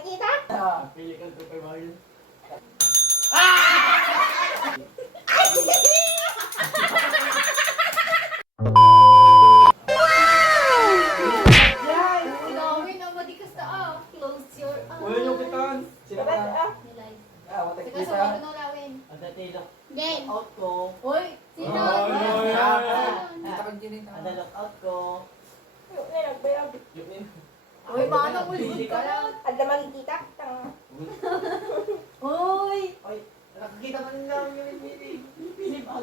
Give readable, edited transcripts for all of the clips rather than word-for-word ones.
Nakikita? Pili kang Super Mario. Gawin na madikas na Close your eyes. Uy, yung kitaan. Sino ka? Nilay. Watak Sige, kita. suwag na lawin. Ang tatilok. Game. Out ko. Uy, sino? Ang lock out ko. Yung in. Uy, manang ulbud Pili ka ka. na. Ada makikita? Tanga. Uy. Oy, nakikita man lang yung pili. Pili ba?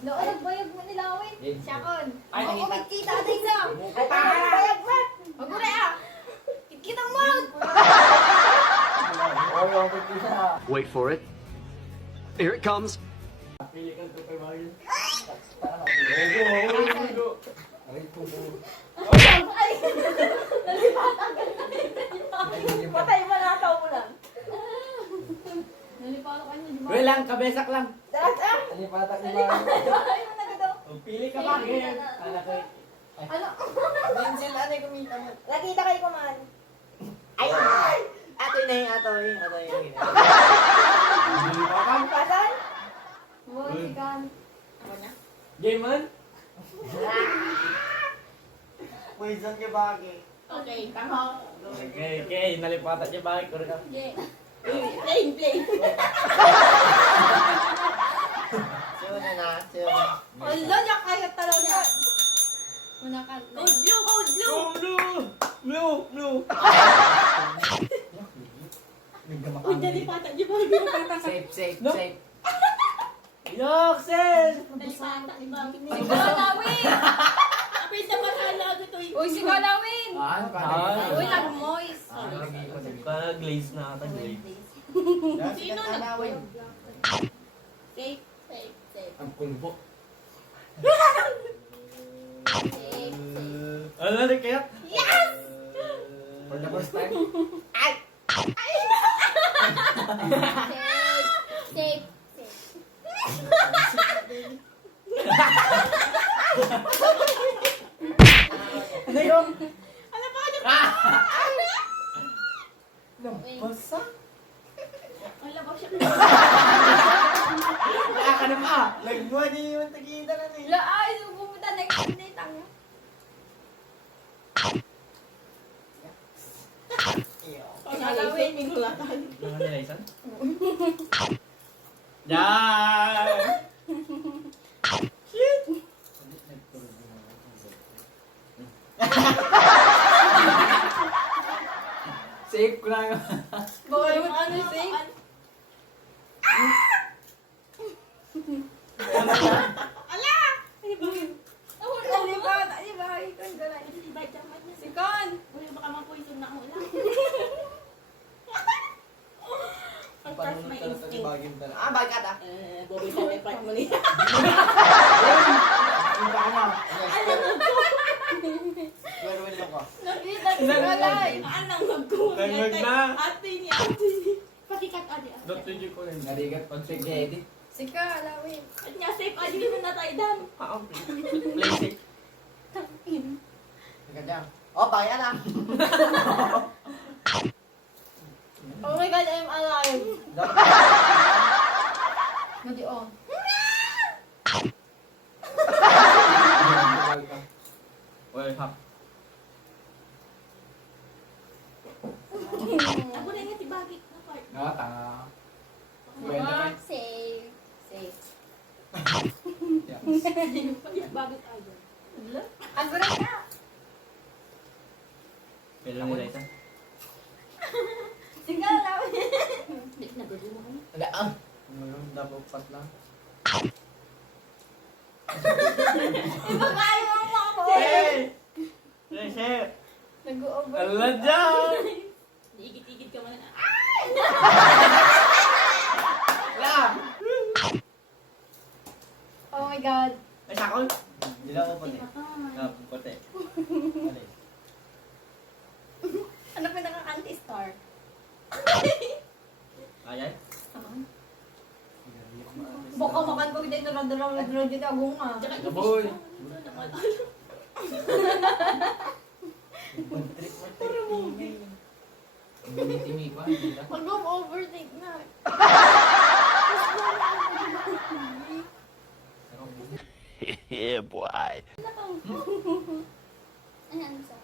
Doon, nagbayag mo nilawin. Yes. Siyakon. Ay, Ako nakita. magkita din na. Ay, bayag mo! Huwag mo na Kita mo. Oy, watak kita. Wait for it. Here it comes. Pili kang Super Mario. Ay, nalipatan ka na. Patay mo na, tao mo lang. Nalipatan ka niya, di ba? Uy lang, kabesak lang. Dalas ah! Alipatak ni Ay, mo na gado. Pili ka ba? Anak ko. Ano? Pencil, ano yung kumita mo? Nakita kayo kuman. Ay! Ato na yung ato yung ato yung. Pasan? Uy, sigan. Ako na. Game man? Poison ka bagay. Okay, tama. Okay, nalipatan niya bagay ko rin ako. Okay. Play. Siya na. Ala, niya kaya talaga. Una ka. Code blue. Blue. Uy, nalipatan niya ba? Safe. Yoksel! Nalipatan ni Bobby. Sigalawin! Apay sa matalaga to. Uy, sigalawin! Uy, nag-moist. Glaze na ata, glaze. Sino nag-moist? Safe. Ang kulbo. Safe. Ano na kaya? Yes! For the first time? Safe. Ano yung? Ano pa ka Basa? Wala ba siya? Kaya ka na pa! Lagbuhan niyo yung tagita na niya. La, ay, pumunta next date ang. Sigalawin, may gulatan. Ano nila isan? Yan! Safe ko na yun. Baka yung ano safe? Ala! Ay, ba yun? Ako, nalipat. Ay, ba? Ikon ka lang. Si Con! Uy, baka ma-poison na ako lang. Pag-trust my instinct. Bagat ah. Bobby ka may part mo niya. Yung pa ano? Pero wala ko. Nakita si Kalay. Anang magkuha. Nangag na. Ate ni. Pakikat ate. Dr. G ko rin. Narigat pag check edit. Si Kalawin. At niya safe ate yun na tayo dan. Okay. Play safe. Ganda. Oh, bayan ah. Oh my God, I'm alive. Hindi oh. Well, hap. Ako na nga tibagit na part. Nata. Safe. Safe. Bagit ayo. Ang gura na. Pila nila isa? Si Kalawin. Hindi na gusto mo kami. Ada ah. Double pat lang. Iba kayo ang mga po. Hey! Hey! Nag-over. Allah dyan! Igit-igit ka man. La! Oh my God. Ay, sakol! Hindi lang ako pati. Tinakay. Pati. Ano pa nakaka-anti-star? Ayan? Baka makan ko hindi naradaraw dito agong nga. Gaboy! Trick mo, trick. Timi pa, hindi na. Huwag mong overtake na. Yeah, boy. Ayan, sa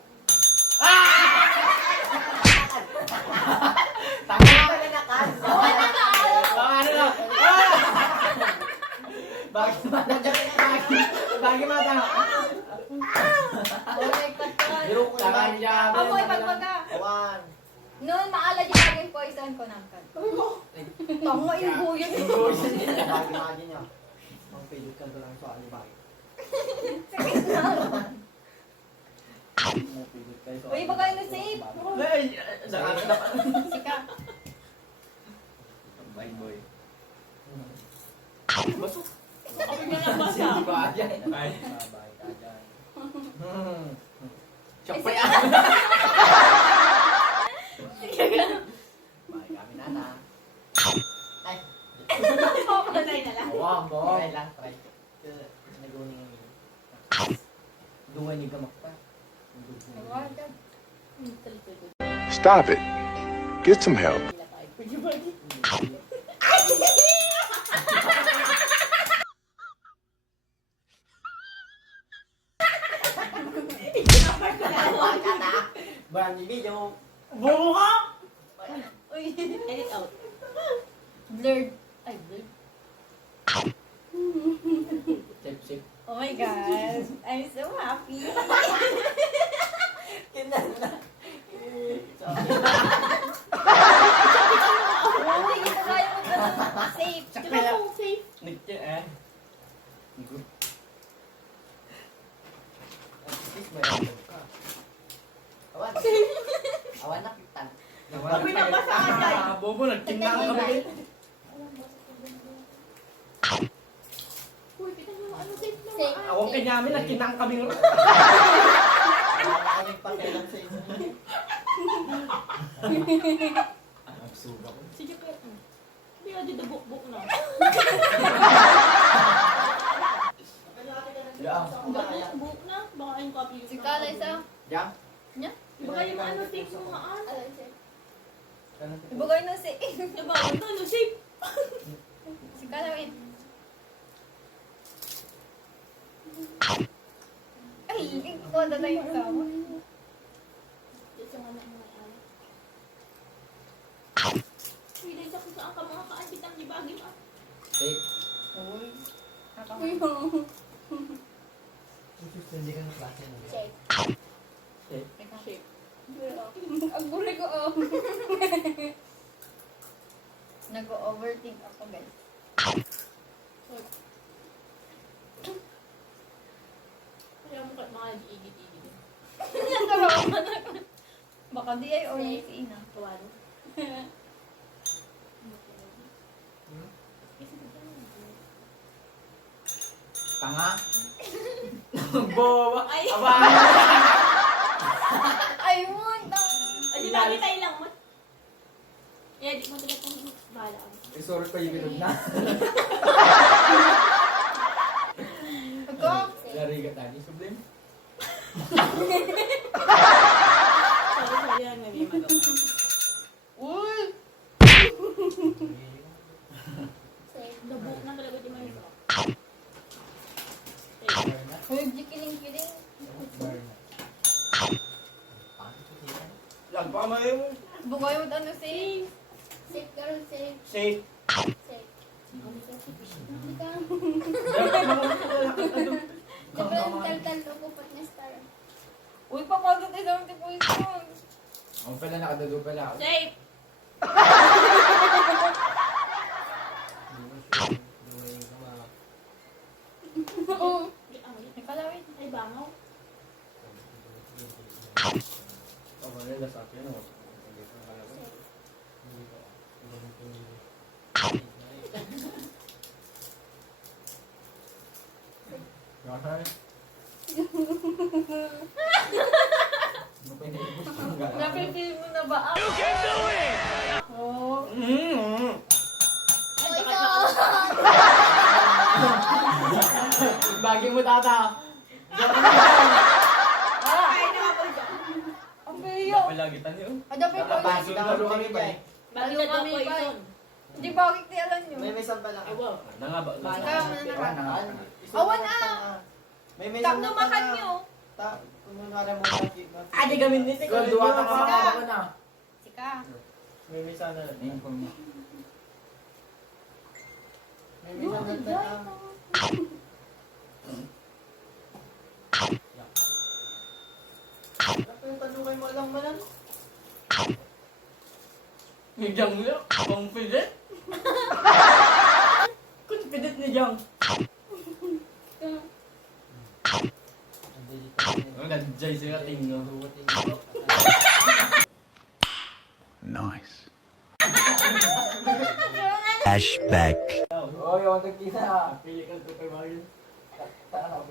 Tama ka na nakas. Ano na? Bakit mata? Bakit mata? Tama niya. Ako, ipagpaga. One. Noon, maalala yung laging poison ko naman. Tama yung buyan. Bakit niya? Ang pilit ka lang sa alibay. Uy, baka yung safe. Sika. Bye boy. Ako na lang basa. Bye bye ka dyan. Siyempre Bye kami nana. Ay. Patay na lang. Wow, try lang, try. Naguning Dungan ni gamak pa. Stop it. Get some help. Brand video. Bumo ka! Uy. Edit out. Blurred. Ay, blurred. Sip. Oh my gosh. I'm so happy. Kinala. Sige, tayo mo ba safe? Di ba kung safe? Nagtya eh. Good. At least may ramdam ka. Awan. Awan na kita. Sabi na basa ka dyan. Bobo, nagtingnan ka ba eh? Uy, kita mo ano safe na Safe. ba? Ako kay namin, nagkinang kami rin. Wala kaming pakilang sa inyo. Absurd ako. Sige pa. Hindi ka dito buk-buk na. Yeah. Buk na. Baka yung copy. Si Kalay sa... Jam? Baka yung ano safe mo maan. Ibugay na si... Diba? Ano safe? Si Kalay. Ay, ikaw na tayo sa ako. Ito nga na mga ano. Uy, dahil sa kung saan ka mga kaansit ang libagin ah. Tape. Uy. Hindi ka na klase mo. Check. Tape. Safe. Ang buli ko, oh. Nag-overthink ako, guys. Kaya mo ka mga igit-igit. Baka di ay or may si Ina. Kawalo. Tanga. Boba. Ay! Aba. Ayun! Ay, lagi tayo lang mo. I-edit mo talaga kung bahala ka. Sorry pa yung bilog na. Ako? Lari ka tani. Sublime. Sorry yan, may malo. Uy! Nabuk na talaga di may ito. Uy, kiling-kiling. Lagpa mo yung Bugay mo ano safe. Safe, girl, safe. safe. Safe. Hindi ka. Kang kamay. Tal-tal ko pat na star. Uy, papagod ay 70 points. Ang pala nakadado pala ako. Safe! Oo. Ay, Nakalawin. ay, bangaw. Ako na nasa akin ako. Hindi ko nakalaban. Gahay. Ano pa iniibos ng galaw? Napipil mo na ba ako? You can do it! Oh. Bagi mo tata. Ay, nakapag dyan. Ang bilis Bagyo. Lagi tayo. Adapi po Nakapasok yun. na laro kami ba eh. Bagyo Ano daw kami, po bay? ito. Hindi bakit di alam nyo. May isang pa lang. Ay, wow. Nangaba. Ikaw, Awan na. Awan na. May Tak numakan nyo. Kumunara mo makikip na. Adi gamin nito. Ikaw, duwa ka Sika. ako na. Sika. May misa na. May Oh, misa na na. Yung tanungay mo lang malang. Hijang niya. Confident. Confident ni Jang. Ang gadjay siya tingin. Nice. Flashback. Oh, yung nagkita. Pili ka ito kay Mario.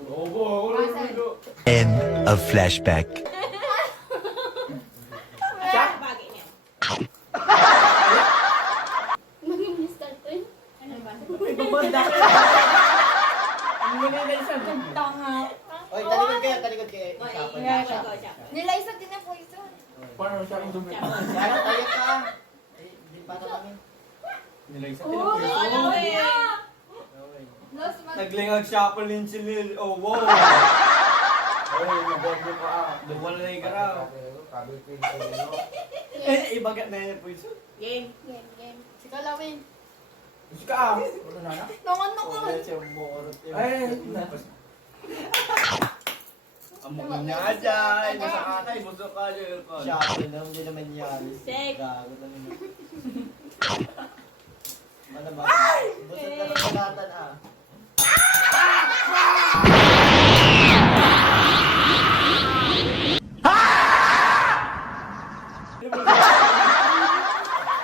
Oo. Obo, Asan? End of flashback. Bagay niya. Ano ba? Ay, babanda. Ang nililay siya. Tanga. Oy, talikod kayo, talikod kayo. Oy, Isapan yeah, na siya. go, siya. Nila isa din na po isa. Parang siya ang dumi. Ano, tayo ka. Di pa na kami. Nilay siya. Oh, ano eh. Los mag... Naglingag siya pa rin si Lil. Oh, wow. Oy, mag-ganda ka. Duwal na yung garaw. Kabil ko yung sa'yo. Eh, ibagat na yan po ito. Game. Game, game. Sika lawin. Ika ah. Ano na na? Nangan na ko. Siya umurot yun. Ay, Amo ko niya dyan. Nasa katay, busok ka dyan. Shuffle lang, hindi naman yan. Sek. Gago lang yun. Ano ba? Busot ka ng kalatan ah.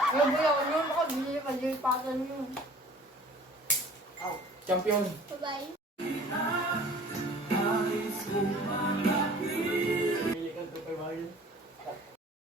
Kaya buyaw nyo. Makabili pa dyan patan nyo. Champion. Bye-bye.